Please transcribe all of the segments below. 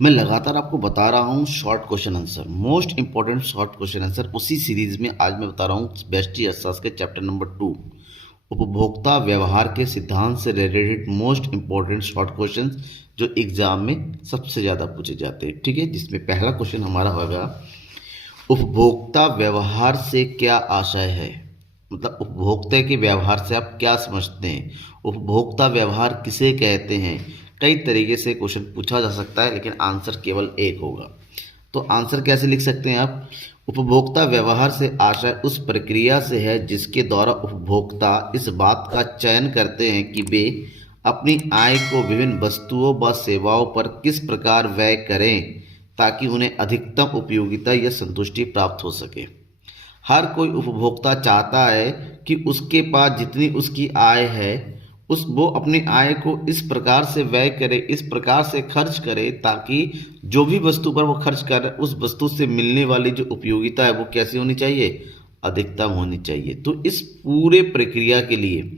मैं लगातार आपको बता रहा हूँ short question answer, most important short question answer. उसी सीरीज में आज मैं बता रहा हूँ बेस्टी अर्थशास्त्र के चैप्टर नंबर 2, उपभोक्ता व्यवहार के सिद्धांत से related most important short question जो एग्जाम में सबसे ज़्यादा पूछे जाते हैं। ठीक है, जिसमें पहला क्वेश्चन हमारा होगा, उपभोक्ता व्यवहार से क्या आशय है। मतलब उपभोक्ता के व्यवहार से आप क्या समझते हैं, उपभोक्ता व्यवहार किसे कहते हैं। कई तरीके से क्वेश्चन पूछा जा सकता है, लेकिन आंसर केवल एक होगा। तो आंसर कैसे लिख सकते हैं आप, उपभोक्ता व्यवहार से आशय उस प्रक्रिया से है जिसके द्वारा उपभोक्ता इस बात का चयन करते हैं कि वे अपनी आय को विभिन्न वस्तुओं व सेवाओं पर किस प्रकार व्यय करें ताकि उन्हें अधिकतम उपयोगिता या संतुष्टि प्राप्त हो सके। हर कोई उपभोक्ता चाहता है कि उसके पास जितनी उसकी आय है वो अपनी आय को इस प्रकार से व्यय करे, इस प्रकार से खर्च करे ताकि जो भी वस्तु पर वो खर्च कर रहा है उस वस्तु से मिलने वाली जो उपयोगिता है वो कैसी होनी चाहिए, अधिकतम होनी चाहिए। तो इस पूरे प्रक्रिया के लिए,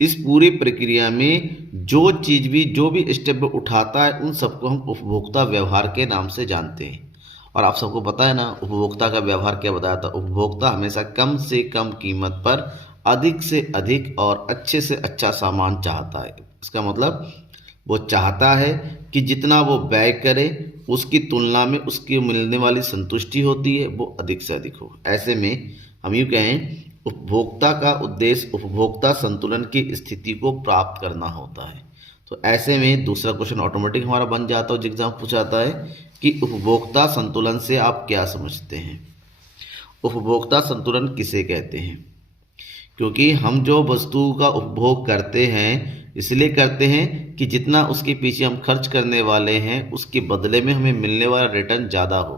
इस पूरी प्रक्रिया में जो भी स्टेप उठाता है उन सबको हम उपभोक्ता व्यवहार के नाम से जानते हैं। और आप सबको पता है ना उपभोक्ता का व्यवहार क्या बताया था, उपभोक्ता हमेशा कम से कम कीमत पर अधिक से अधिक और अच्छे से अच्छा सामान चाहता है। इसका मतलब वो चाहता है कि जितना वो व्यय करे उसकी तुलना में उसकी मिलने वाली संतुष्टि होती है वो अधिक से अधिक हो। ऐसे में हम यूँ कहें, उपभोक्ता का उद्देश्य उपभोक्ता संतुलन की स्थिति को प्राप्त करना होता है। तो ऐसे में दूसरा क्वेश्चन ऑटोमेटिक हमारा बन जाता है, जो एग्जाम पूछाता है कि उपभोक्ता संतुलन से आप क्या समझते हैं, उपभोक्ता संतुलन किसे कहते हैं। क्योंकि हम जो वस्तु का उपभोग करते हैं इसलिए करते हैं कि जितना उसके पीछे हम खर्च करने वाले हैं उसके बदले में हमें मिलने वाला रिटर्न ज़्यादा हो।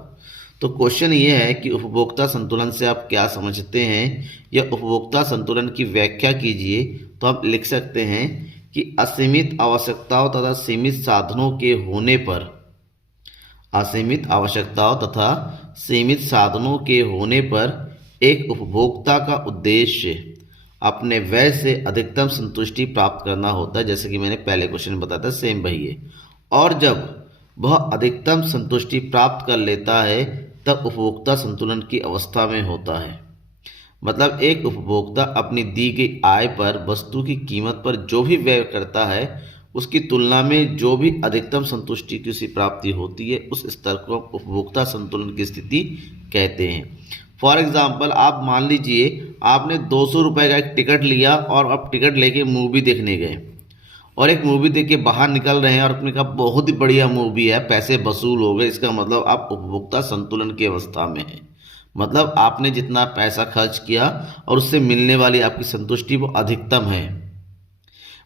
तो क्वेश्चन ये है कि उपभोक्ता संतुलन से आप क्या समझते हैं या उपभोक्ता संतुलन की व्याख्या कीजिए। तो आप लिख सकते हैं कि असीमित आवश्यकताओं तथा सीमित साधनों के होने पर, असीमित आवश्यकताओं तथा सीमित साधनों के होने पर एक उपभोक्ता का उद्देश्य अपने व्यय से अधिकतम संतुष्टि प्राप्त करना होता है। जैसे कि मैंने पहले क्वेश्चन में बताया था, सेम वही है। और जब वह अधिकतम संतुष्टि प्राप्त कर लेता है तब उपभोक्ता संतुलन की अवस्था में होता है। मतलब एक उपभोक्ता अपनी दी गई आय पर वस्तु की कीमत पर जो भी व्यय करता है उसकी तुलना में जो भी अधिकतम संतुष्टि की उसे प्राप्ति होती है उस स्तर को उपभोक्ता संतुलन की स्थिति कहते हैं। फॉर एग्जाम्पल, आप मान लीजिए आपने 200 रुपये का एक टिकट लिया और आप टिकट लेके मूवी देखने गए और एक मूवी देख के बाहर निकल रहे हैं और अपने कहा बहुत ही बढ़िया मूवी है, पैसे वसूल हो गए। इसका मतलब आप उपभोक्ता संतुलन की अवस्था में हैं। मतलब आपने जितना पैसा खर्च किया और उससे मिलने वाली आपकी संतुष्टि वो अधिकतम है।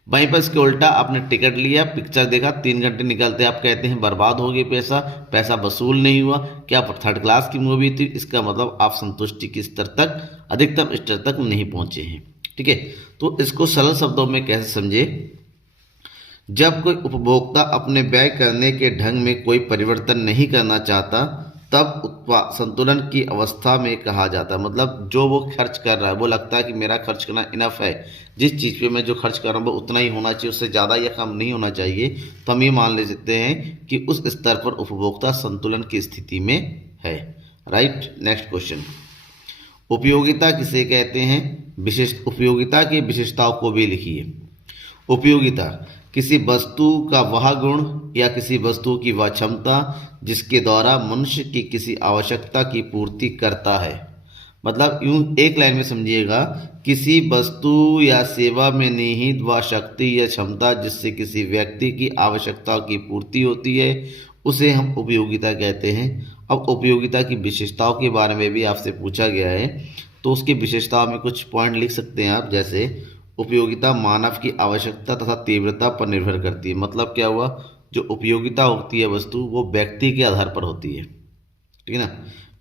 वहीं पर इसके उल्टा आपने टिकट लिया, पिक्चर देखा, 3 घंटे निकलते आप कहते हैं बर्बाद हो गए पैसा, पैसा वसूल नहीं हुआ, क्या थर्ड क्लास की मूवी थी। इसका मतलब आप संतुष्टि के स्तर तक, अधिकतम स्तर तक नहीं पहुंचे हैं। ठीक है, तो इसको सरल शब्दों में कैसे समझे, जब कोई उपभोक्ता अपने व्यय करने के ढंग में कोई परिवर्तन नहीं करना चाहता तब संतुलन की अवस्था में कहा जाता है। मतलब जो वो खर्च कर रहा है वो लगता है कि मेरा खर्च करना इनफ है, जिस चीज़ पे मैं जो खर्च कर रहा हूँ वो उतना ही होना चाहिए, उससे ज़्यादा या कम नहीं होना चाहिए। तो हम ये मान ले सकते हैं कि उस स्तर पर उपभोक्ता संतुलन की स्थिति में है। राइट, नेक्स्ट क्वेश्चन, उपयोगिता किसे कहते हैं, विशिष्ट उपयोगिता की विशेषताओं को भी लिखिए। उपयोगिता किसी वस्तु का वह गुण या किसी वस्तु की वह क्षमता जिसके द्वारा मनुष्य की किसी आवश्यकता की पूर्ति करता है। मतलब यूं एक लाइन में समझिएगा, किसी वस्तु या सेवा में निहित वह शक्ति या क्षमता जिससे किसी व्यक्ति की आवश्यकताओं की पूर्ति होती है उसे हम उपयोगिता कहते हैं। अब उपयोगिता की विशेषताओं के बारे में भी आपसे पूछा गया है, तो उसकी विशेषताओं में कुछ पॉइंट लिख सकते हैं आप। जैसे उपयोगिता मानव की आवश्यकता तथा तीव्रता पर निर्भर करती है। मतलब क्या हुआ, जो उपयोगिता होती है वस्तु वो व्यक्ति के आधार पर होती है। ठीक है ना,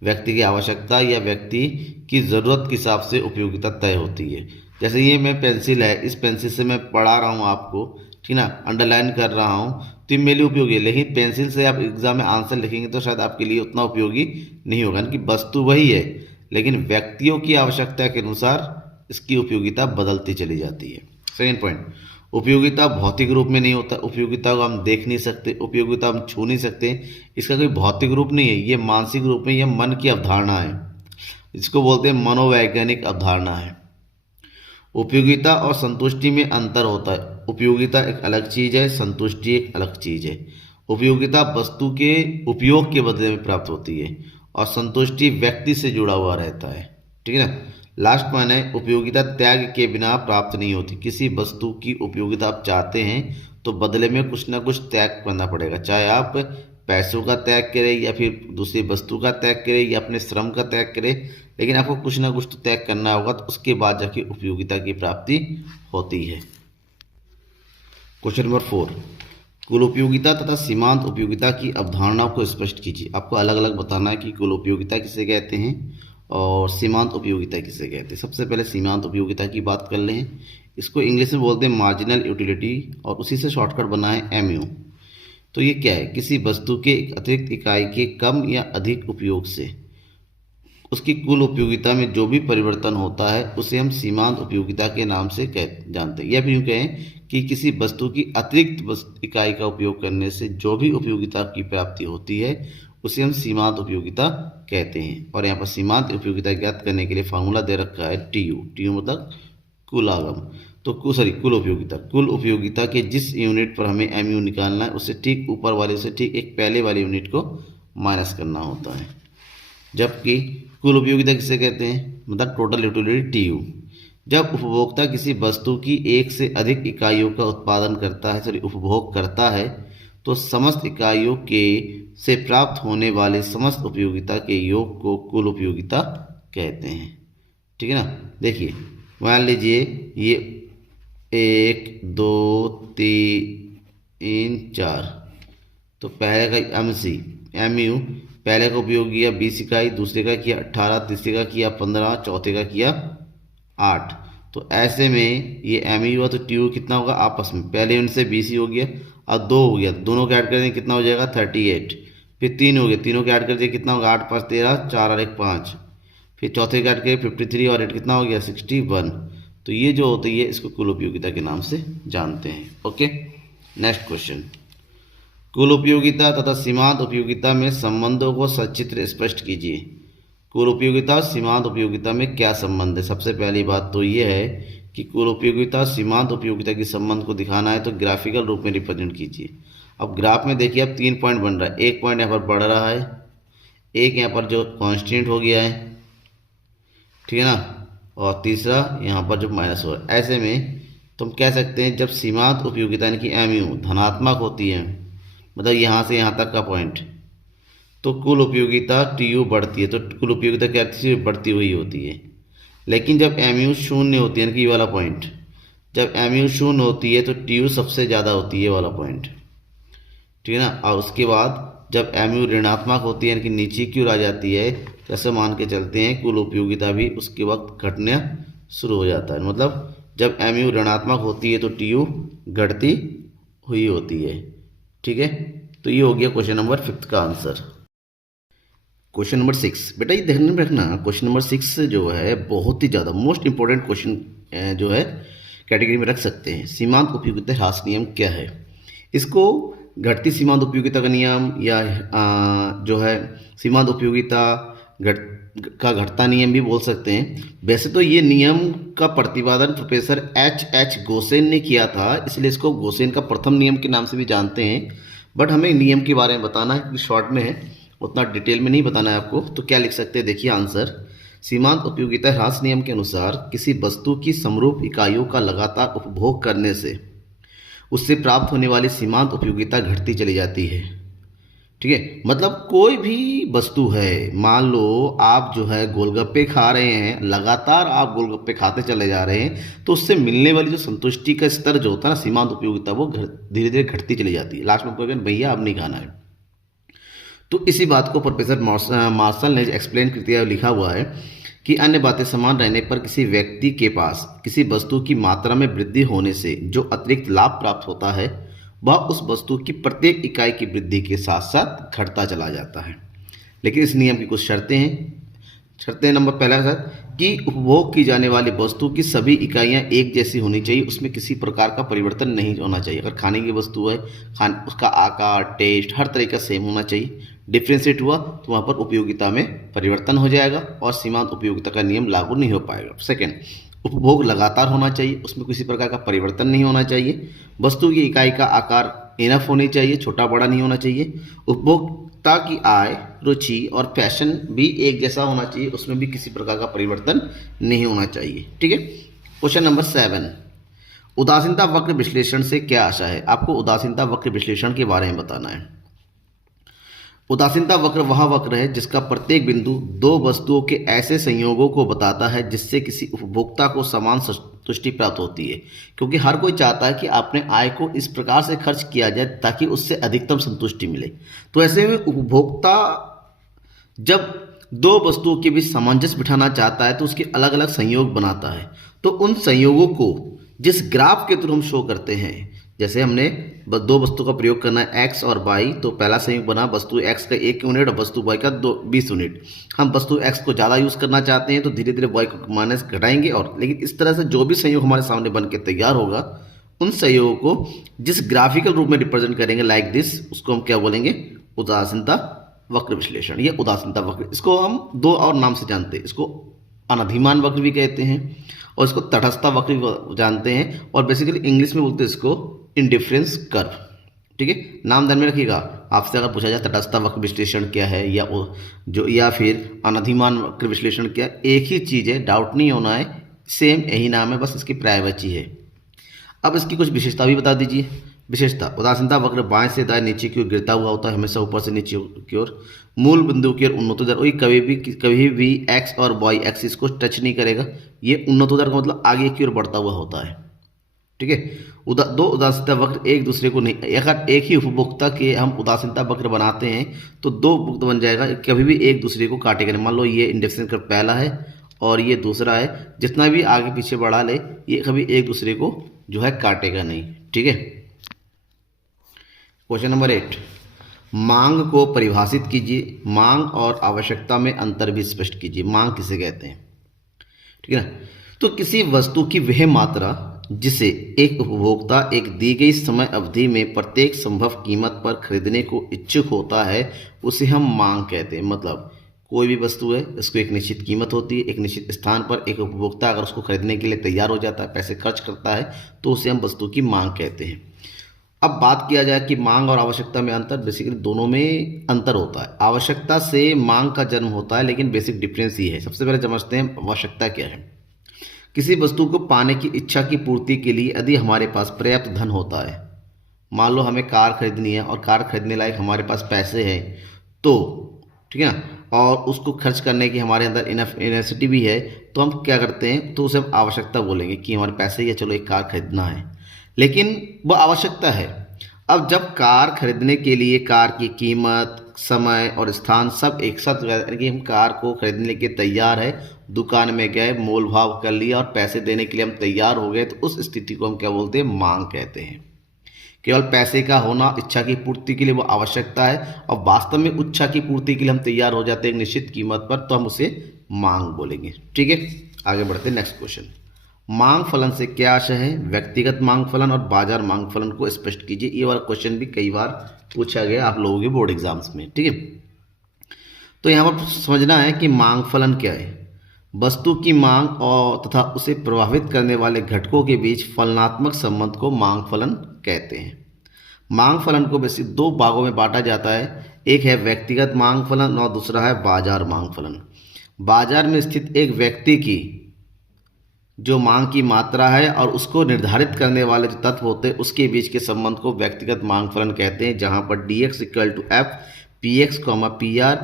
व्यक्ति की आवश्यकता या व्यक्ति की ज़रूरत के हिसाब से उपयोगिता तय होती है। जैसे ये मैं पेंसिल है, इस पेंसिल से मैं पढ़ा रहा हूँ आपको, ठीक ना, अंडरलाइन कर रहा हूँ, तो ये मेरे लिए उपयोगी है। लेकिन पेंसिल से आप एग्जाम में आंसर लिखेंगे तो शायद आपके लिए उतना उपयोगी नहीं होगा, कि वस्तु वही है लेकिन व्यक्तियों की आवश्यकता के अनुसार इसकी उपयोगिता बदलती चली जाती है। सेकंड पॉइंट, उपयोगिता भौतिक रूप में नहीं होता, उपयोगिता को हम देख नहीं सकते, उपयोगिता हम छू नहीं सकते, इसका कोई भौतिक रूप नहीं है, ये मानसिक रूप में यह मन की अवधारणा है, इसको बोलते हैं मनोवैज्ञानिक अवधारणा है। उपयोगिता और संतुष्टि में अंतर होता है, उपयोगिता एक अलग चीज़ है, संतुष्टि एक अलग चीज़ है। उपयोगिता वस्तु के उपयोग के बदले में प्राप्त होती है और संतुष्टि व्यक्ति से जुड़ा हुआ रहता है, ठीक है ना। लास्ट पॉइंट है, उपयोगिता त्याग के बिना प्राप्त नहीं होती। किसी वस्तु की उपयोगिता आप चाहते हैं तो बदले में कुछ ना कुछ त्याग करना पड़ेगा, चाहे आप पैसों का त्याग करें या फिर दूसरी वस्तु का त्याग करें या अपने श्रम का त्याग करें, लेकिन आपको कुछ ना कुछ तो त्याग करना होगा, तो उसके बाद जाके उपयोगिता की प्राप्ति होती है। क्वेश्चन नंबर 4, कुल उपयोगिता तथा सीमांत उपयोगिता की अवधारणा को स्पष्ट कीजिए। आपको अलग अलग बताना है कि कुल उपयोगिता किसे कहते हैं और सीमांत उपयोगिता किसे कहते हैं। सबसे पहले सीमांत उपयोगिता की बात कर लें। इसको इंग्लिश में बोलते हैं मार्जिनल यूटिलिटी और उसी से शॉर्टकट बना है एमयू। तो ये क्या है, किसी वस्तु के एक अतिरिक्त इकाई के कम या अधिक उपयोग से उसकी कुल उपयोगिता में जो भी परिवर्तन होता है उसे हम सीमांत उपयोगिता के नाम से जानते हैं। या फिर यूँ कहें कि किसी वस्तु की अतिरिक्त इकाई का उपयोग करने से जो भी उपयोगिता की प्राप्ति होती है उसे हम सीमांत उपयोगिता कहते हैं। और यहाँ पर सीमांत उपयोगिता ज्ञात करने के लिए फार्मूला दे रखा है टीयू। टीयू मतलब कुल आगम, तो कुल उपयोगिता। कुल उपयोगिता के जिस यूनिट पर हमें एमयू निकालना है उससे ठीक ऊपर वाले से ठीक एक पहले वाले यूनिट को माइनस करना होता है। जबकि कुल उपयोगिता किसे कहते हैं, मतलब टोटल यूटिलिटी टीयू। जब उपभोक्ता किसी वस्तु की एक से अधिक इकाइयों का उत्पादन करता है, उपभोग करता है, तो समस्त इकाइयों के से प्राप्त होने वाले समस्त उपयोगिता के योग को कुल उपयोगिता कहते हैं, ठीक है ना। देखिए मान लीजिए ये 1 2 3 4, तो पहले का एमयू पहले का उपयोग किया 20 इकाई, दूसरे का किया 18, तीसरे का किया 15, चौथे का किया 8। तो ऐसे में ये एमयू हुआ तो टीयू कितना होगा आपस में, पहले यूनिट से 20 ही हो गया, अब 2 हो गया, दोनों के ऐड कर देंगे कितना हो जाएगा 38। फिर 3 हो गया, तीनों के ऐड कर दिए कितना होगा 8 5 13, 4 और 1 5। फिर चौथे के ऐड करिए 53 और 8 कितना हो गया 61। तो ये जो होती है इसको कुल उपयोगिता के नाम से जानते हैं। ओके, नेक्स्ट क्वेश्चन, कुल उपयोगिता तथा सीमांत उपयोगिता में संबंधों को सचित्र स्पष्ट कीजिए। कुल उपयोगिता और सीमांत उपयोगिता में क्या संबंध है। सबसे पहली बात तो ये है कि कुल उपयोगिता और सीमांत उपयोगिता के संबंध को दिखाना है तो ग्राफिकल रूप में रिप्रेजेंट कीजिए। अब ग्राफ में देखिए अब 3 पॉइंट बन रहा है, एक पॉइंट यहाँ पर बढ़ रहा है, एक यहाँ पर जो कांस्टेंट हो गया है, ठीक है ना, और तीसरा यहाँ पर जो माइनस हो रहा है। ऐसे में तो हम कह सकते हैं जब सीमांत उपयोगिता यानी कि एमयू धनात्मक होती है, मतलब यहाँ से यहाँ तक का पॉइंट, तो कुल उपयोगिता टीयू बढ़ती है, तो कुल उपयोगिता क्या बढ़ती हुई होती है। लेकिन जब एमयू शून्य होती है यानी कि ये वाला पॉइंट, जब एमयू शून्य होती है तो टीयू सबसे ज़्यादा होती है ये वाला पॉइंट, ठीक है ना। और उसके बाद जब एमयू ऋणात्मक होती है यानी कि नीचे की ओर आ जाती है, तो ऐसे मान के चलते हैं कुल उपयोगिता भी उसके वक्त घटना शुरू हो जाता है। मतलब जब एमयू ऋणात्मक होती है तो टीयू घटती हुई होती है, ठीक है। तो ये हो गया क्वेश्चन नंबर 5 का आंसर। क्वेश्चन नंबर 6, बेटा ये ध्यान में रखना, क्वेश्चन नंबर 6 जो है बहुत ही ज़्यादा मोस्ट इंपॉर्टेंट क्वेश्चन जो है कैटेगरी में रख सकते हैं। सीमांत उपयोगिता ह्रास नियम क्या है। इसको घटती सीमांत उपयोगिता का नियम या जो है सीमांत उपयोगिता घटता नियम भी बोल सकते हैं। वैसे तो ये नियम का प्रतिपादन प्रोफेसर H गोसेन ने किया था, इसलिए इसको गोसेन का प्रथम नियम के नाम से भी जानते हैं। बट हमें नियम के बारे में बताना है क्योंकि शॉर्ट में है, उतना डिटेल में नहीं बताना है आपको। तो क्या लिख सकते हैं, देखिए आंसर, सीमांत उपयोगिता ह्रास नियम के अनुसार किसी वस्तु की समरूप इकाइयों का लगातार उपभोग करने से उससे प्राप्त होने वाली सीमांत उपयोगिता घटती चली जाती है, ठीक है। मतलब कोई भी वस्तु है, मान लो आप जो है गोलगप्पे खा रहे हैं, लगातार आप गोलगप्पे खाते चले जा रहे हैं, तो उससे मिलने वाली जो संतुष्टि का स्तर जो होता है ना, सीमांत उपयोगिता, वो धीरे धीरे घटती चली जाती है। लास्ट में कोई भैया अब नहीं खाना है। तो इसी बात को प्रोफेसर मार्शल ने एक्सप्लेन करते हुए लिखा हुआ है कि अन्य बातें समान रहने पर किसी व्यक्ति के पास किसी वस्तु की मात्रा में वृद्धि होने से जो अतिरिक्त लाभ प्राप्त होता है वह उस वस्तु की प्रत्येक इकाई की वृद्धि के साथ साथ घटता चला जाता है। लेकिन इस नियम की कुछ शर्तें हैं। शर्तें नंबर पहला है कि उपभोग की जाने वाली वस्तु की सभी इकाइयां एक जैसी होनी चाहिए, उसमें किसी प्रकार का परिवर्तन नहीं होना चाहिए। अगर खाने की वस्तु है, उसका आकार, टेस्ट, हर तरह का सेम होना चाहिए। डिफ्रेंशिएट हुआ तो वहाँ पर उपयोगिता में परिवर्तन हो जाएगा और सीमांत उपयोगिता का नियम लागू नहीं हो पाएगा। सेकेंड, उपभोग लगातार होना चाहिए, उसमें किसी प्रकार का परिवर्तन नहीं होना चाहिए। वस्तु की इकाई का आकार इनफ होनी चाहिए, छोटा बड़ा नहीं होना चाहिए। उपभोक्ता की आय, रुचि और फैशन भी एक जैसा होना चाहिए, उसमें भी किसी प्रकार का परिवर्तन नहीं होना चाहिए। ठीक है। क्वेश्चन नंबर 7, उदासीनता वक्र विश्लेषण से क्या आशा है? आपको उदासीनता वक्र विश्लेषण के बारे में बताना है। उदासीनता वक्र वह वक्र है जिसका प्रत्येक बिंदु दो वस्तुओं के ऐसे संयोगों को बताता है जिससे किसी उपभोक्ता को समान संतुष्टि प्राप्त होती है, क्योंकि हर कोई चाहता है कि अपने आय को इस प्रकार से खर्च किया जाए ताकि उससे अधिकतम संतुष्टि मिले। तो ऐसे में उपभोक्ता जब दो वस्तुओं के बीच सामंजस्य बिठाना चाहता है तो उसके अलग अलग संयोग बनाता है। तो उन संयोगों को जिस ग्राफ के थ्रू हम शो करते हैं, जैसे हमने दो वस्तु का प्रयोग करना है x और y, तो पहला संयोग बना वस्तु x का 1 यूनिट और वस्तु y का 20 यूनिट। हम वस्तु x को ज़्यादा यूज़ करना चाहते हैं तो धीरे धीरे y को माइनस घटाएंगे, और लेकिन इस तरह से जो भी संयोग हमारे सामने बन के तैयार होगा उन संयोगों को जिस ग्राफिकल रूप में रिप्रेजेंट करेंगे लाइक दिस, उसको हम क्या बोलेंगे? उदासीनता वक्र विश्लेषण। ये उदासीनता वक्र, इसको हम दो और नाम से जानते हैं। इसको अनधिमान वक्र भी कहते हैं और इसको तटस्थता वक्र भी जानते हैं, और बेसिकली इंग्लिश में बोलते हैं इसको इंडिफरेंस कर्व। ठीक है, नाम ध्यान में रखिएगा। आपसे अगर पूछा जाए तटस्थता वक्र विश्लेषण क्या है या फिर अनधिमान वक्र विश्लेषण क्या है, एक ही चीज़ है, डाउट नहीं होना है, सेम यही नाम है, बस इसकी पर्यायवाची है। अब इसकी कुछ विशेषता भी बता दीजिए। विशेषता, उदासीनता वक्र बाएं से दाएं नीचे की ओर गिरता हुआ होता है, हमेशा ऊपर से नीचे की ओर, मूल बिंदु की ओर उन्नत दर, कभी भी एक्स और वाई एक्सिस को टच नहीं करेगा। ये उन्नत दर का मतलब आगे की ओर बढ़ता हुआ होता है। ठीक है। दो उदासीनता वक्र एक दूसरे को नहीं, अगर एक ही उपभोक्ता के हम उदासीनता वक्र बनाते हैं तो दो उपभोक्ता बन जाएगा, कभी भी एक दूसरे को काटेगा नहीं। मान लो ये इंडिफरेंस कर्व पहला है और ये दूसरा है, जितना भी आगे पीछे बढ़ा ले ये कभी एक दूसरे को जो है काटेगा नहीं। ठीक है। क्वेश्चन नंबर 8, मांग को परिभाषित कीजिए। मांग और आवश्यकता में अंतर भी स्पष्ट कीजिए। मांग किसे कहते हैं? ठीक है ना। तो किसी वस्तु की वह मात्रा जिसे एक उपभोक्ता एक दी गई समय अवधि में प्रत्येक संभव कीमत पर खरीदने को इच्छुक होता है उसे हम मांग कहते हैं। मतलब कोई भी वस्तु है, इसको एक निश्चित कीमत होती है, एक निश्चित स्थान पर एक उपभोक्ता अगर उसको खरीदने के लिए तैयार हो जाता है, पैसे खर्च करता है, तो उसे हम वस्तु की मांग कहते हैं। अब बात किया जाए कि मांग और आवश्यकता में अंतर, बेसिकली दोनों में अंतर होता है। आवश्यकता से मांग का जन्म होता है, लेकिन बेसिक डिफरेंस ये है। सबसे पहले समझते हैं आवश्यकता क्या है। किसी वस्तु को पाने की इच्छा की पूर्ति के लिए यदि हमारे पास पर्याप्त धन होता है, मान लो हमें कार खरीदनी है और कार खरीदने लायक हमारे पास पैसे हैं, तो ठीक है ना, और उसको खर्च करने की हमारे अंदर इनफ इनर्सिटी भी है, तो हम क्या करते हैं, तो उसे हम आवश्यकता बोलेंगे कि हमारे पैसे ही है, चलो एक कार खरीदना है, लेकिन वो आवश्यकता है। अब जब कार खरीदने के लिए कार की कीमत, समय और स्थान सब एक साथ, यानी कि हम कार को खरीदने के तैयार है, दुकान में गए, मोल भाव कर लिया और पैसे देने के लिए हम तैयार हो गए, तो उस स्थिति को हम क्या बोलते हैं? मांग कहते हैं। केवल पैसे का होना इच्छा की पूर्ति के लिए वो आवश्यकता है, और वास्तव में इच्छा की पूर्ति के लिए हम तैयार हो जाते हैं एक निश्चित कीमत पर, तो हम उसे मांग बोलेंगे। ठीक है, आगे बढ़ते हैं। नेक्स्ट क्वेश्चन, मांग फलन से क्या आशय है? व्यक्तिगत मांग फलन और बाजार मांग फलन को स्पष्ट कीजिए। ये वाला क्वेश्चन भी कई बार पूछा गया आप लोगों के बोर्ड एग्जाम्स में। ठीक है, तो यहाँ पर समझना है कि मांग फलन क्या है। वस्तु की मांग और तथा उसे प्रभावित करने वाले घटकों के बीच फलनात्मक संबंध को मांग फलन कहते हैं। मांग फलन को वैसे दो भागों में बांटा जाता है, एक है व्यक्तिगत मांग फलन और दूसरा है बाजार मांग फलन। बाजार में स्थित एक व्यक्ति की जो मांग की मात्रा है और उसको निर्धारित करने वाले जो तत्व होते हैं उसके बीच के संबंध को व्यक्तिगत मांग फलन कहते हैं, जहां पर dx = f px, pr,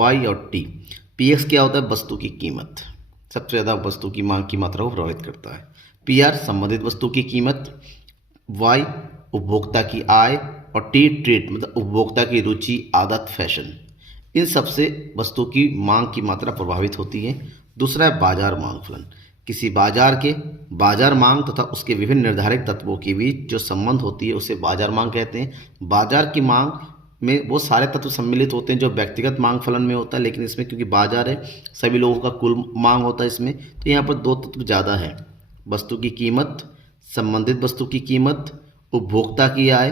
y और t। px क्या होता है? वस्तु की कीमत, सबसे ज़्यादा वस्तु की मांग की मात्रा को प्रभावित करता है। pr संबंधित वस्तु की कीमत, y उपभोक्ता की आय और t ट्रेड मतलब उपभोक्ता की रुचि, आदत, फैशन। इन सबसे वस्तु की मांग की मात्रा प्रभावित होती है। दूसरा है बाजार मांग फलन। किसी बाजार के बाजार मांग तथा उसके विभिन्न निर्धारित तत्वों के बीच जो संबंध होती है उसे बाजार मांग कहते हैं। बाजार की मांग में वो सारे तत्व सम्मिलित होते हैं जो व्यक्तिगत मांग फलन में होता है, लेकिन इसमें क्योंकि बाजार है सभी लोगों का कुल मांग होता है इसमें, तो यहाँ पर दो तत्व ज़्यादा है, वस्तु की कीमत, संबंधित वस्तु की कीमत, उपभोक्ता की आय,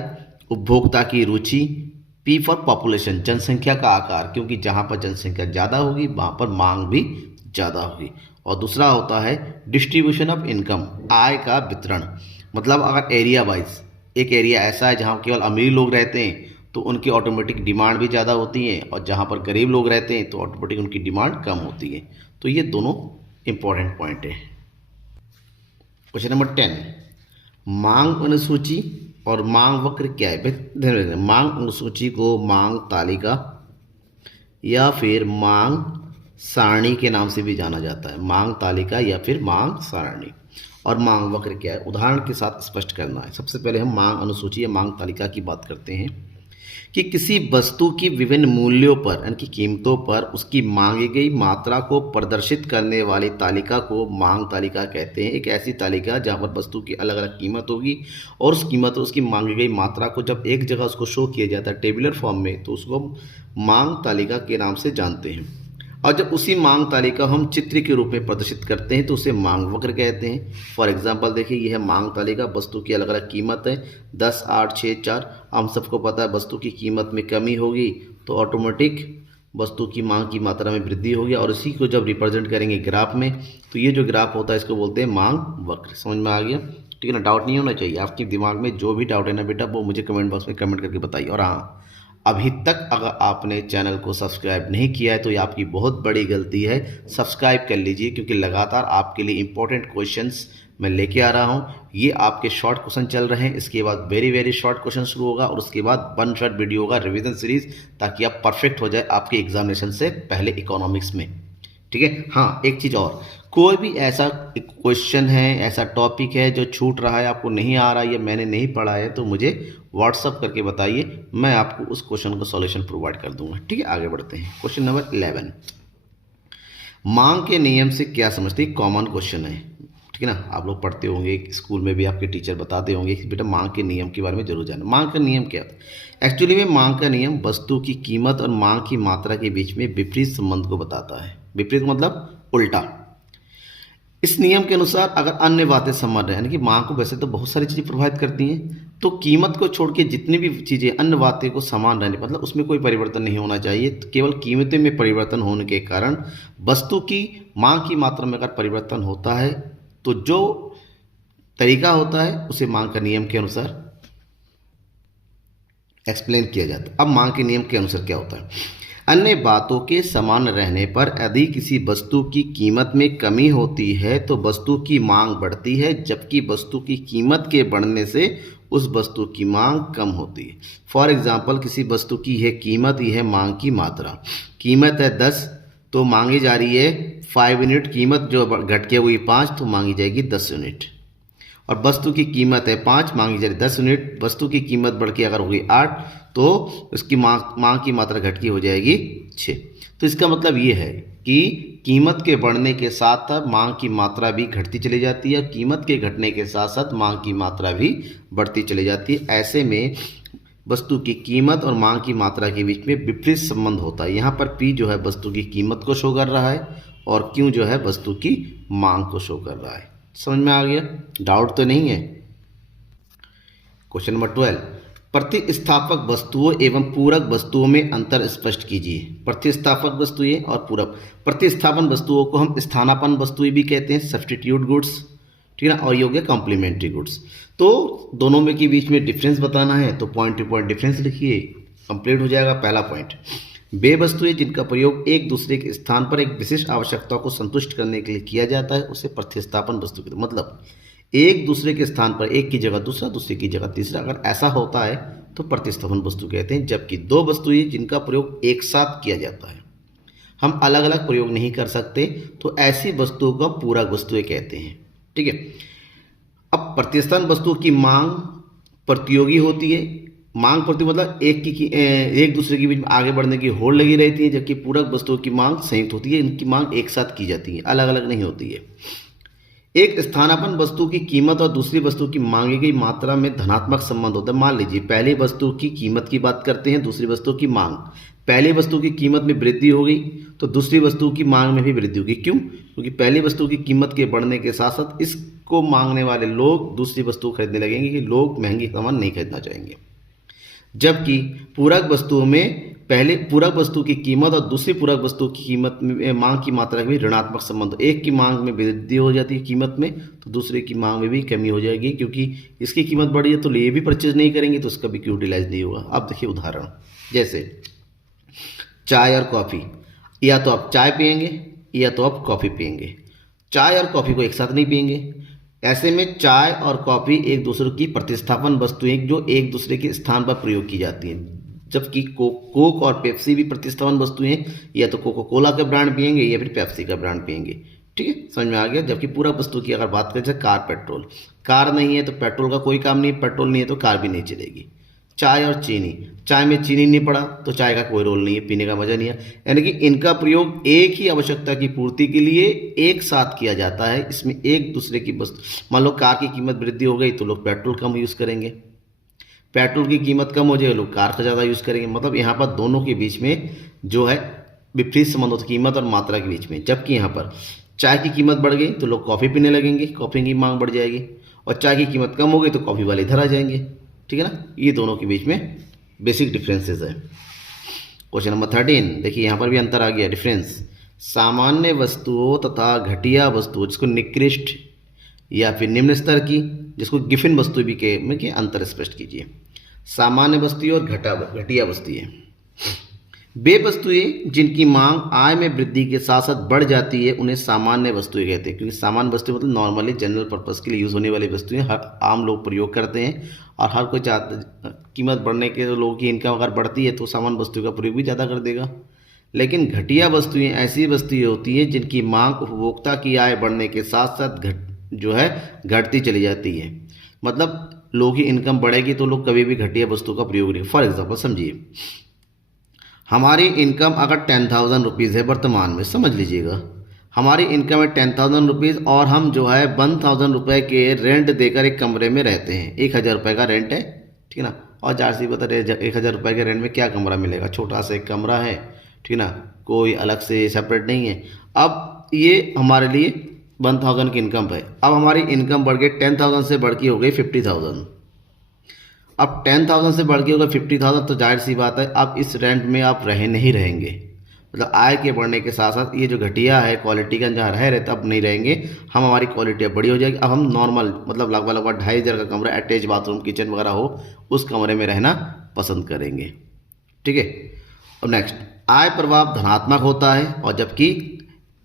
उपभोक्ता की रुचि, पी फॉर पॉपुलेशन, जनसंख्या का आकार, क्योंकि जहाँ पर जनसंख्या ज़्यादा होगी वहाँ पर मांग भी ज़्यादा होगी। और दूसरा होता है डिस्ट्रीब्यूशन ऑफ इनकम, आय का वितरण, मतलब अगर एरिया वाइज एक एरिया ऐसा है जहाँ केवल अमीर लोग रहते हैं तो उनकी ऑटोमेटिक डिमांड भी ज़्यादा होती है, और जहाँ पर गरीब लोग रहते हैं तो ऑटोमेटिक उनकी डिमांड कम होती है। तो ये दोनों इंपॉर्टेंट पॉइंट है। क्वेश्चन नंबर 10, मांग अनुसूची और मांग वक्र क्या है? ध्यान रखना, मांग अनुसूची को मांग तालिका या फिर मांग सारणी के नाम से भी जाना जाता है, मांग तालिका या फिर मांग सारणी। और मांग वक्र क्या है, उदाहरण के साथ स्पष्ट करना है। सबसे पहले हम मांग अनुसूची या मांग तालिका की बात करते हैं कि किसी वस्तु की विभिन्न मूल्यों पर यानी कि कीमतों पर उसकी मांगी गई मात्रा को प्रदर्शित करने वाली तालिका को मांग तालिका कहते हैं। एक ऐसी तालिका जहां पर वस्तु की अलग अलग कीमत होगी और उस कीमत और उसकी मांगी गई मात्रा को जब एक जगह उसको शो किया जाता है टेबुलर फॉर्म में, तो उसको मांग तालिका के नाम से जानते हैं। और जब उसी मांग तालिका हम चित्र के रूप में प्रदर्शित करते हैं तो उसे मांग वक्र कहते हैं। फॉर एग्जांपल देखिए, यह है मांग तालिका, वस्तु की अलग अलग कीमत है 10, 8, 6, 4। हम सबको पता है वस्तु की कीमत में कमी होगी तो ऑटोमेटिक वस्तु की मांग की मात्रा में वृद्धि होगी, और इसी को जब रिप्रेजेंट करेंगे ग्राफ में तो ये जो ग्राफ होता है इसको बोलते हैं मांग वक्र। समझ में आ गया? ठीक है ना, डाउट नहीं होना चाहिए आपके दिमाग में, जो भी डाउट है ना बेटा वो मुझे कमेंट बॉक्स में कमेंट करके बताइए। और हाँ, अभी तक अगर आपने चैनल को सब्सक्राइब नहीं किया है तो ये आपकी बहुत बड़ी गलती है, सब्सक्राइब कर लीजिए, क्योंकि लगातार आपके लिए इंपॉर्टेंट क्वेश्चंस मैं लेके आ रहा हूँ। ये आपके शॉर्ट क्वेश्चन चल रहे हैं, इसके बाद वेरी शॉर्ट क्वेश्चन शुरू होगा और उसके बाद 1 शॉर्ट वीडियो होगा रिवीजन सीरीज, ताकि आप परफेक्ट हो जाए आपके एग्जामिनेशन से पहले इकोनॉमिक्स में। ठीक है। हाँ, एक चीज़ और, कोई भी ऐसा क्वेश्चन है, ऐसा टॉपिक है जो छूट रहा है, आपको नहीं आ रहा है या मैंने नहीं पढ़ा है, तो मुझे व्हाट्सअप करके बताइए, मैं आपको उस क्वेश्चन का सॉल्यूशन प्रोवाइड कर दूंगा। ठीक है, आगे बढ़ते हैं। क्वेश्चन नंबर 11, मांग के नियम से क्या समझते हैं? कॉमन क्वेश्चन है, ठीक है ना, आप लोग पढ़ते होंगे, स्कूल में भी आपके टीचर बताते होंगे कि बेटा मांग के नियम के बारे में जरूर जानना। मांग का नियम क्या है? एक्चुअली में मांग का नियम वस्तु की कीमत और मांग की मात्रा के बीच में विपरीत संबंध को बताता है। विपरीत मतलब उल्टा। इस नियम के अनुसार अगर अन्य बातें समान रहे, यानी कि मांग को वैसे तो बहुत सारी चीज़ें प्रभावित करती हैं, तो कीमत को छोड़ के जितनी भी चीज़ें अन्य बातें को समान रहने, मतलब उसमें कोई परिवर्तन नहीं होना चाहिए। तो केवल कीमतें में परिवर्तन होने के कारण वस्तु की मांग की मात्रा में अगर परिवर्तन होता है तो जो तरीका होता है उसे मांग का नियम के अनुसार एक्सप्लेन किया जाता है। अब मांग के नियम के अनुसार क्या होता है? अन्य बातों के समान रहने पर यदि किसी वस्तु की कीमत में कमी होती है तो वस्तु की मांग बढ़ती है, जबकि वस्तु की कीमत के बढ़ने से उस वस्तु की मांग कम होती है। फॉर एग्जाम्पल, किसी वस्तु की है कीमत, यह है मांग की मात्रा। कीमत है 10 तो मांगी जा रही है 5 यूनिट, कीमत जो घट के हुई 5 तो मांगी जाएगी 10 यूनिट। और वस्तु की कीमत है 5, मांगी जा रही 10 यूनिट, वस्तु की कीमत बढ़ के अगर होगी 8 तो उसकी मांग की मात्रा घट के हो जाएगी 6। तो इसका मतलब ये है कि कीमत के बढ़ने के साथ साथ मांग की मात्रा भी घटती चली जाती है, कीमत के घटने के साथ साथ मांग की मात्रा भी बढ़ती चली जाती है। ऐसे में वस्तु की कीमत और मांग की मात्रा के बीच में विपरीत संबंध होता है। यहाँ पर P जो है वस्तु की कीमत को शो कर रहा है और Q जो है वस्तु की मांग को शो कर रहा है। समझ में आ गया? डाउट तो नहीं है? क्वेश्चन नंबर 12, प्रतिस्थापक वस्तुओं एवं पूरक वस्तुओं में अंतर स्पष्ट कीजिए। प्रतिस्थापक वस्तुएं और पूरक। प्रतिस्थापन वस्तुओं को हम स्थानापन्न वस्तुएं भी कहते हैं, सब्स्टिट्यूट गुड्स, ठीक है ना, और ये हो गया कॉम्प्लीमेंट्री गुड्स। तो दोनों में के बीच में डिफरेंस बताना है तो पॉइंट टू पॉइंट डिफरेंस लिखिए, कंप्लीट हो जाएगा पहला पॉइंट। वे वस्तुएं जिनका प्रयोग एक दूसरे के स्थान पर एक विशिष्ट आवश्यकता को संतुष्ट करने के लिए किया जाता है उसे प्रतिस्थापन वस्तु कहते हैं। मतलब एक दूसरे के स्थान पर एक की जगह दूसरा, दूसरे की जगह तीसरा, अगर ऐसा होता है तो प्रतिस्थापन वस्तु कहते हैं। जबकि दो वस्तुएं जिनका प्रयोग एक साथ किया जाता है, हम अलग अलग प्रयोग नहीं कर सकते, तो ऐसी वस्तुओं को पूरक वस्तुएं कहते हैं। ठीक है। अब प्रतिस्थापन वस्तु की मांग प्रतियोगी होती है। मांग प्रतियोगी मतलब एक दूसरे के बीच में आगे बढ़ने की होड़ लगी रहती है, जबकि पूरक वस्तुओं की मांग संयुक्त होती है, इनकी मांग एक साथ की जाती है, अलग अलग नहीं होती है। एक स्थानापन्न वस्तु की कीमत और दूसरी वस्तु की मांगी गई मात्रा में धनात्मक संबंध होता है। मान लीजिए पहली वस्तु की कीमत की बात करते हैं, दूसरी वस्तु की मांग। पहली वस्तु की कीमत में वृद्धि हो गई तो दूसरी वस्तु की मांग में भी वृद्धि होगी। क्यों? क्योंकि पहली वस्तु की कीमत के बढ़ने के साथ साथ इसको मांगने वाले लोग दूसरी वस्तु खरीदने लगेंगे कि लोग महंगी सामान नहीं खरीदना चाहेंगे। जबकि पूरक वस्तुओं में पहले पूरक वस्तु की कीमत और दूसरी पूरक वस्तु की कीमत में मांग की मात्रा के भी ऋणात्मक संबंध। एक की मांग में वृद्धि हो जाती है कीमत में तो दूसरे की मांग में भी कमी हो जाएगी, क्योंकि इसकी कीमत बढ़ी है तो ये भी परचेज नहीं करेंगे तो उसका भी यूटिलाइज नहीं होगा। अब देखिए उदाहरण, जैसे चाय और कॉफ़ी, या तो आप चाय पियेंगे या तो आप कॉफ़ी पियेंगे। चाय और कॉफ़ी को एक साथ नहीं पियेंगे। ऐसे में चाय और कॉफ़ी एक दूसरे की प्रतिस्थापन वस्तुएं जो एक दूसरे के स्थान पर प्रयोग की जाती हैं। जबकि कोक और पेप्सी भी प्रतिस्थापन वस्तुएं हैं, या तो कोको कोला का ब्रांड पियेंगे या फिर पेप्सी का ब्रांड पियेंगे। ठीक है, समझ में आ गया। जबकि पूरा वस्तु की अगर बात करें, कार पेट्रोल, कार नहीं है तो पेट्रोल का कोई काम नहीं, पेट्रोल नहीं है तो कार भी नहीं चलेगी। चाय और चीनी, चाय में चीनी नहीं पड़ा तो चाय का कोई रोल नहीं है, पीने का मज़ा नहीं है। यानी कि इनका प्रयोग एक ही आवश्यकता की पूर्ति के लिए एक साथ किया जाता है। इसमें एक दूसरे की वस्तु, मान लो कार की कीमत वृद्धि हो गई तो लोग पेट्रोल कम यूज़ करेंगे, पेट्रोल की कीमत कम हो जाएगी लोग कार का ज़्यादा यूज़ करेंगे। मतलब यहाँ पर दोनों के बीच में जो है विपरीत संबंध होता है, कीमत और मात्रा के बीच में। जबकि यहाँ पर चाय की कीमत बढ़ गई तो लोग कॉफ़ी पीने लगेंगे, कॉफ़ी की मांग बढ़ जाएगी, और चाय की कीमत कम हो गई तो कॉफ़ी वाले इधर आ जाएंगे। ठीक है ना, ये दोनों के बीच में बेसिक डिफरेंसेस है। क्वेश्चन नंबर 13 देखिए, यहाँ पर भी अंतर आ गया, डिफरेंस। सामान्य वस्तुओं तथा घटिया वस्तुओं, जिसको निकृष्ट या फिर निम्न स्तर की, जिसको गिफिन वस्तु भी के अंतर स्पष्ट कीजिए। सामान्य वस्तुएं और घटिया वस्तुएं, वे वस्तुएं जिनकी मांग आय में वृद्धि के साथ साथ बढ़ जाती है उन्हें सामान्य वस्तुएं कहते हैं। क्योंकि सामान्य वस्तु मतलब नॉर्मली जनरल पर्पस के लिए यूज़ होने वाली वस्तुएं हर आम लोग प्रयोग करते हैं, और हर कोई चाहता, कीमत बढ़ने के लोगों की इनकम अगर बढ़ती है तो सामान्य वस्तु का प्रयोग भी ज़्यादा कर देगा। लेकिन घटिया वस्तुएं ऐसी वस्तुएं होती हैं जिनकी मांग उपभोक्ता की आय बढ़ने के साथ साथ घटती चली जाती है। मतलब लोगों की इनकम बढ़ेगी तो लोग कभी भी घटिया वस्तु का प्रयोग नहीं। फॉर एग्जाम्पल समझिए, हमारी इनकम अगर 10,000 रुपीज़ है वर्तमान में, समझ लीजिएगा हमारी इनकम है 10,000 रुपीज़, और हम जो है 1,000 रुपये के रेंट देकर एक कमरे में रहते हैं। 1,000 रुपये का रेंट है, ठीक है ना, और जार सी बता रहे 1,000 रुपये के रेंट में क्या कमरा मिलेगा, छोटा सा एक कमरा है, ठीक है ना, कोई अलग से सेपरेट नहीं है। अब ये हमारे लिए 1,000 की इनकम है। अब हमारी इनकम बढ़ गई 10,000 से बढ़ के हो गई 50,000। अब 10,000 से बढ़ के होगा 50,000, तो जाहिर सी बात है अब इस रेंट में आप नहीं रहेंगे। मतलब आय के बढ़ने के साथ साथ ये जो घटिया है क्वालिटी का जहाँ रह रहे थे अब नहीं रहेंगे, हम हमारी क्वालिटी अब बड़ी हो जाएगी। अब हम नॉर्मल मतलब लगभग 2,500 का कमरा, अटैच बाथरूम किचन वगैरह हो, उस कमरे में रहना पसंद करेंगे। ठीक है। अब नेक्स्ट, आय प्रभाव धनात्मक होता है, और जबकि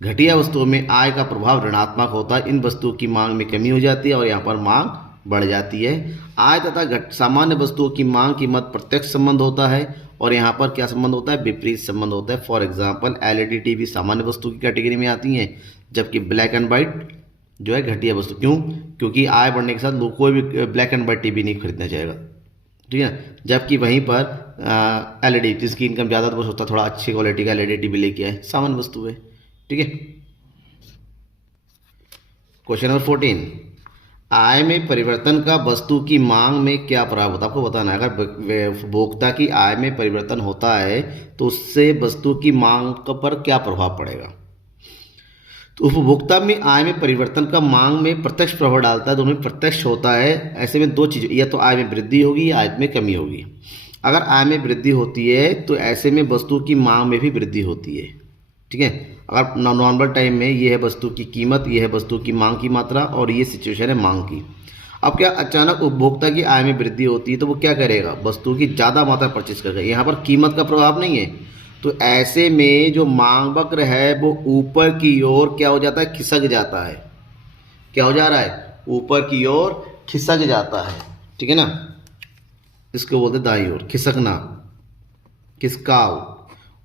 घटिया वस्तुओं में आय का प्रभाव ऋणात्मक होता है। इन वस्तुओं की मांग में कमी हो जाती है और यहाँ पर मांग बढ़ जाती है। आय तथा सामान्य वस्तुओं की मांग कीमत प्रत्यक्ष संबंध होता है, और यहाँ पर क्या संबंध होता है, विपरीत संबंध होता है। फॉर एग्जांपल एलईडी टीवी सामान्य वस्तु की कैटेगरी में आती हैं, जबकि ब्लैक एंड वाइट जो है घटिया वस्तु। क्यों? क्योंकि आय बढ़ने के साथ लोग कोई भी ब्लैक एंड वाइट टीवी नहीं खरीदना चाहेगा, ठीक है। जबकि वहीं पर एलईडी जिसकी इनकम ज़्यादा तो सोचता थोड़ा अच्छी क्वालिटी का एलईडी टीवी लेके आए, सामान्य वस्तु है, ठीक है। क्वेश्चन नंबर 14, आय में परिवर्तन का वस्तु की मांग में क्या प्रभाव होता है, आपको बताना है। अगर उपभोक्ता की आय में परिवर्तन होता है तो उससे वस्तु की मांग पर क्या प्रभाव पड़ेगा। तो उपभोक्ता में आय में परिवर्तन का मांग में प्रत्यक्ष प्रभाव डालता है, दोनों में प्रत्यक्ष होता है। ऐसे में दो चीज़ें, या तो आय में वृद्धि होगी या आय में कमी होगी। अगर आय में वृद्धि होती है तो ऐसे में वस्तु की मांग में भी वृद्धि होती है, ठीक है। अगर नॉर्मल टाइम में ये है वस्तु की कीमत, ये है वस्तु की मांग की मात्रा, और ये सिचुएशन है मांग की। अब क्या अचानक उपभोक्ता की आय में वृद्धि होती है तो वो क्या करेगा, वस्तु की ज़्यादा मात्रा परचेज करेगा। यहाँ पर कीमत का प्रभाव नहीं है, तो ऐसे में जो मांग वक्र है वो ऊपर की ओर क्या हो जाता है, खिसक जाता है। क्या हो जा रहा है, ऊपर की ओर खिसक जाता है, ठीक है ना। इसको बोलते दाईं ओर खिसकना, खिसकाव,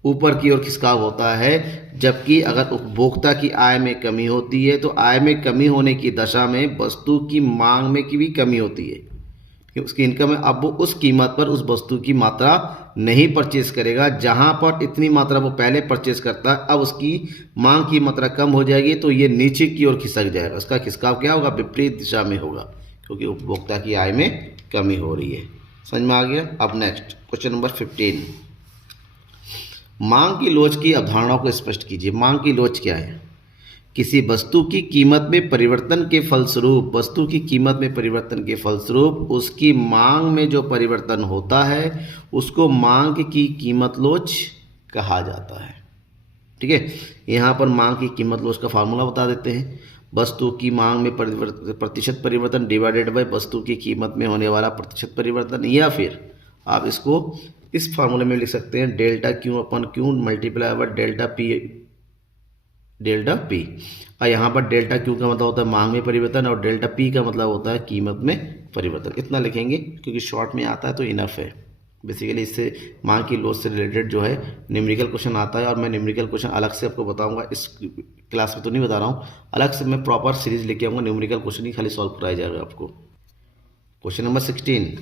ऊपर की ओर खिसकाव होता है। जबकि अगर उपभोक्ता की आय में कमी होती है तो आय में कमी होने की दशा में वस्तु की मांग में की भी कमी होती है, उसकी इनकम है, अब वो उस कीमत पर उस वस्तु की मात्रा नहीं परचेज करेगा जहां पर इतनी मात्रा वो पहले परचेज करता है। अब उसकी मांग की मात्रा कम हो जाएगी तो ये नीचे की ओर खिसक जाएगा, उसका खिसकाव क्या होगा, विपरीत दिशा में होगा, क्योंकि उपभोक्ता की आय में कमी हो रही है। समझ में आ गया। अब नेक्स्ट क्वेश्चन नंबर 15, मांग की लोच की अवधारणा को स्पष्ट कीजिए। मांग की लोच क्या है? किसी वस्तु की कीमत में परिवर्तन के फलस्वरूप, वस्तु की कीमत में परिवर्तन के फलस्वरूप उसकी मांग में जो परिवर्तन होता है उसको मांग की कीमत लोच कहा जाता है। ठीक है, यहाँ पर मांग की कीमत लोच का फार्मूला बता देते हैं। वस्तु की मांग में प्रतिशत परिवर्तन डिवाइडेड बाय वस्तु की कीमत में होने वाला प्रतिशत परिवर्तन, या फिर आप इसको इस फार्मूले में लिख सकते हैं delta Q upon Q multiply by delta P. और यहाँ पर डेल्टा क्यू का मतलब होता है मांग में परिवर्तन और डेल्टा पी का मतलब होता है कीमत में परिवर्तन। इतना लिखेंगे क्योंकि शॉर्ट में आता है तो इनफ है। बेसिकली इससे मांग की लोच से रिलेटेड जो है न्यूमेरिकल क्वेश्चन आता है, और मैं न्यूमेरिकल क्वेश्चन अलग से आपको बताऊंगा, इस क्लास में तो नहीं बता रहा हूँ, अलग से मैं प्रॉपर सीरीज लेके आऊँगा, न्यूमेरिकल क्वेश्चन ही खाली सॉल्व कराया जाएगा आपको। क्वेश्चन नंबर 16,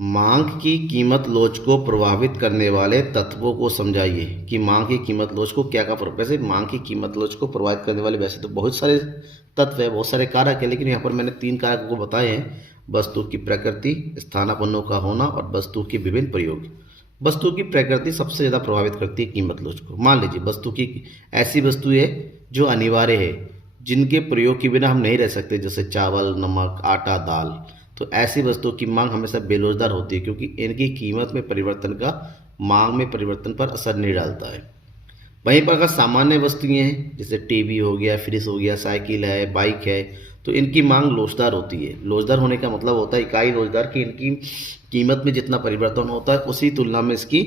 मांग की कीमत लोच को प्रभावित करने वाले तत्वों को समझाइए। कि मांग की कीमत लोच को क्या वैसे मांग की कीमत लोच को प्रभावित करने वाले वैसे तो बहुत सारे तत्व है, बहुत सारे कारक है, लेकिन यहाँ पर मैंने 3 कारक को बताए हैं। वस्तु की प्रकृति, स्थानापन्नों का होना और वस्तु के विभिन्न प्रयोग। वस्तु की प्रकृति सबसे ज़्यादा प्रभावित करती है कीमत लोच को। मान लीजिए वस्तु की ऐसी वस्तु है जो अनिवार्य है, जिनके प्रयोग के बिना हम नहीं रह सकते, जैसे चावल, नमक, आटा, दाल, तो ऐसी वस्तुओं की मांग हमेशा बेरोजगार होती है, क्योंकि इनकी कीमत में परिवर्तन का मांग में परिवर्तन पर असर नहीं डालता है। वहीं पर अगर सामान्य वस्तुएं हैं, जैसे टीवी हो गया, फ्रिज हो गया, साइकिल है, बाइक है, तो इनकी मांग लोचदार होती है। लोचदार होने का मतलब होता है इकाई रोजगार की इनकी कीमत में जितना परिवर्तन होता है उसी तुलना में इसकी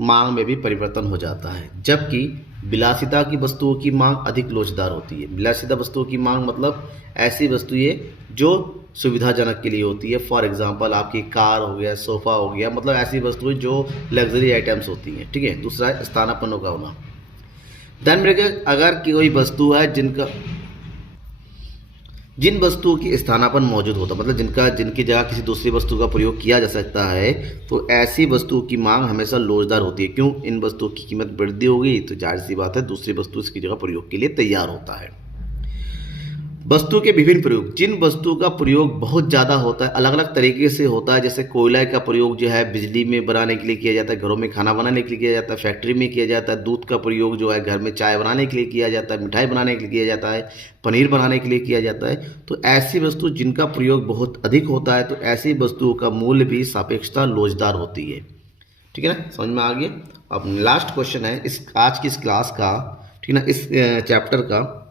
मांग में भी परिवर्तन हो जाता है। जबकि विलासिता की वस्तुओं की मांग अधिक लोचदार होती है। विलासिता वस्तुओं की मांग मतलब ऐसी वस्तुएं जो सुविधाजनक के लिए होती है। फॉर एग्जांपल आपकी कार हो गया, सोफ़ा हो गया, मतलब ऐसी वस्तुएं जो लग्जरी आइटम्स होती हैं। ठीक है। दूसरा है स्थानापन्नों का होना। ध्यान में रखिए, अगर कोई वस्तु है जिन वस्तुओं की स्थानापन्न मौजूद होता है, मतलब जिनकी जगह किसी दूसरी वस्तु का प्रयोग किया जा सकता है, तो ऐसी वस्तुओं की मांग हमेशा लोचदार होती है। क्यों? इन वस्तुओं की कीमत वृद्धि होगी तो जाहिर सी बात है दूसरी वस्तु इसकी जगह प्रयोग के लिए तैयार होता है। वस्तु के विभिन्न प्रयोग। जिन वस्तु का प्रयोग बहुत ज़्यादा होता है, अलग अलग तरीके से होता है, जैसे कोयला का प्रयोग जो है बिजली में बनाने के लिए किया जाता है, घरों में खाना बनाने के लिए किया जाता है, फैक्ट्री में किया जाता है। दूध का प्रयोग जो है घर में चाय बनाने के लिए किया जाता है, मिठाई बनाने के लिए किया जाता है, पनीर बनाने के लिए किया जाता है। तो ऐसी वस्तु जिनका प्रयोग बहुत अधिक होता है, तो ऐसी वस्तुओं का मूल्य भी सापेक्षता लोचदार होती है। ठीक है ना, समझ में आ गया। अब लास्ट क्वेश्चन है आज की इस क्लास का, ठीक है ना, इस चैप्टर का,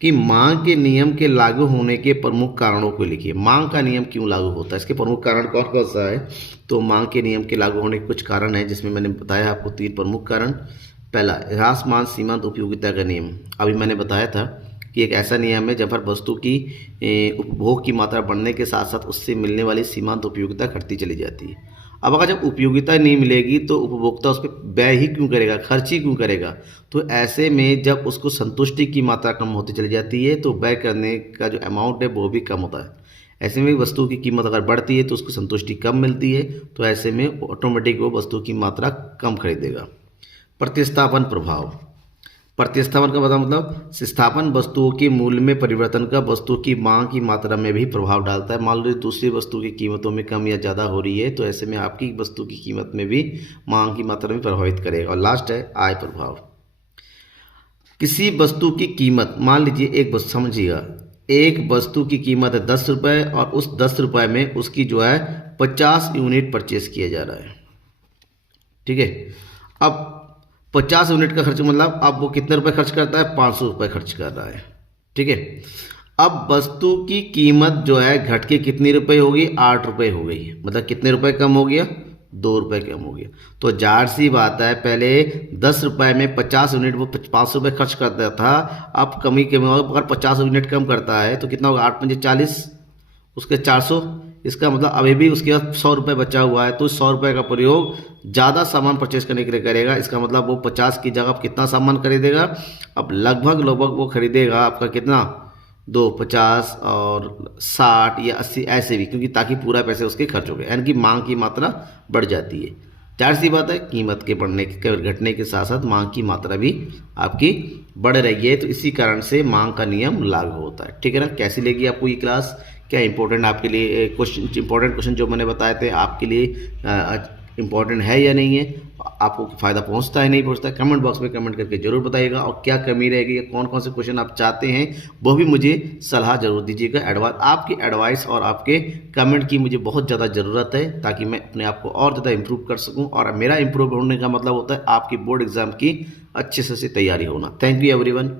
कि मांग के नियम के लागू होने के प्रमुख कारणों को लिखिए। मांग का नियम क्यों लागू होता है, इसके प्रमुख कारण कौन कौन सा है? तो मांग के नियम के लागू होने के कुछ कारण हैं, जिसमें मैंने बताया आपको 3 प्रमुख कारण। पहला, ह्रासमान सीमांत उपयोगिता का नियम। अभी मैंने बताया था कि एक ऐसा नियम है जब पर वस्तु की उपभोग की मात्रा बढ़ने के साथ साथ उससे मिलने वाली सीमांत उपयोगिता घटती चली जाती है। अब अगर जब उपयोगिता नहीं मिलेगी तो उपभोक्ता उस पर व्यय ही क्यों करेगा, खर्च ही क्यों करेगा? तो ऐसे में जब उसको संतुष्टि की मात्रा कम होती चली जाती है तो व्यय करने का जो अमाउंट है वो भी कम होता है। ऐसे में वस्तु की कीमत अगर बढ़ती है तो उसको संतुष्टि कम मिलती है, तो ऐसे में ऑटोमेटिक वो वस्तु की मात्रा कम खरीदेगा। प्रतिस्थापन प्रभाव। प्रतिस्थापन का मतलब स्थापन वस्तुओं के मूल्य में परिवर्तन का वस्तु की मांग की मात्रा में भी प्रभाव डालता है। मान लीजिए दूसरी वस्तु की कीमतों में कम या ज़्यादा हो रही है, तो ऐसे में आपकी वस्तु की कीमत में भी मांग की मात्रा में प्रभावित करेगा। और लास्ट है आय प्रभाव। किसी वस्तु की कीमत, मान लीजिए एक वस्तु, समझिएगा, एक वस्तु की कीमत है 10 रुपये और उस 10 रुपये में उसकी जो है 50 यूनिट परचेस किया जा रहा है। ठीक है। अब 50 यूनिट का खर्च मतलब अब वो कितने रुपए खर्च करता है? 500 रुपये खर्च कर रहा है। ठीक है। अब वस्तु की कीमत जो है घट के कितनी रुपए हो गई? 8 रुपये हो गई। मतलब कितने रुपए कम हो गया? 2 रुपये कम हो गया। तो जाहिर सी बात है, पहले 10 रुपये में 50 यूनिट वो 500 रुपये खर्च करता था, अब कमी अगर 50 यूनिट कम करता है तो कितना होगा? 8 पंजे 40, उसके 400। इसका मतलब अभी भी उसके पास 100 रुपये बचा हुआ है, तो 100 रुपये का प्रयोग ज़्यादा सामान परचेज करने के लिए करेगा। इसका मतलब वो 50 की जगह कितना सामान खरीदेगा? अब लगभग वो खरीदेगा आपका कितना? दो 50 और 60 या 80 ऐसे भी, क्योंकि ताकि पूरा पैसे उसके खर्च हो गए, यानी कि मांग की मात्रा बढ़ जाती है। जाहिर सी बात है, कीमत के बढ़ने के घटने के साथ साथ मांग की मात्रा भी आपकी बढ़ रही है, तो इसी कारण से मांग का नियम लागू होता है। ठीक है ना। कैसी लगी आपको ये क्लास? क्या इंपॉर्टेंट आपके लिए इंपॉर्टेंट क्वेश्चन जो मैंने बताए थे आपके लिए इंपॉर्टेंट है या नहीं है, आपको फ़ायदा पहुंचता है नहीं पहुंचता है, कमेंट बॉक्स में कमेंट करके जरूर बताइएगा। और क्या कमी रहेगी या कौन कौन से क्वेश्चन आप चाहते हैं वो भी मुझे सलाह जरूर दीजिएगा। आपकी एडवाइस और आपके कमेंट की मुझे बहुत ज़्यादा ज़रूरत है, ताकि मैं अपने आप को और ज़्यादा इम्प्रूव कर सकूँ। और मेरा इम्प्रूव होने का मतलब होता है आपकी बोर्ड एग्जाम की अच्छे से तैयारी होना। Thank you everyone.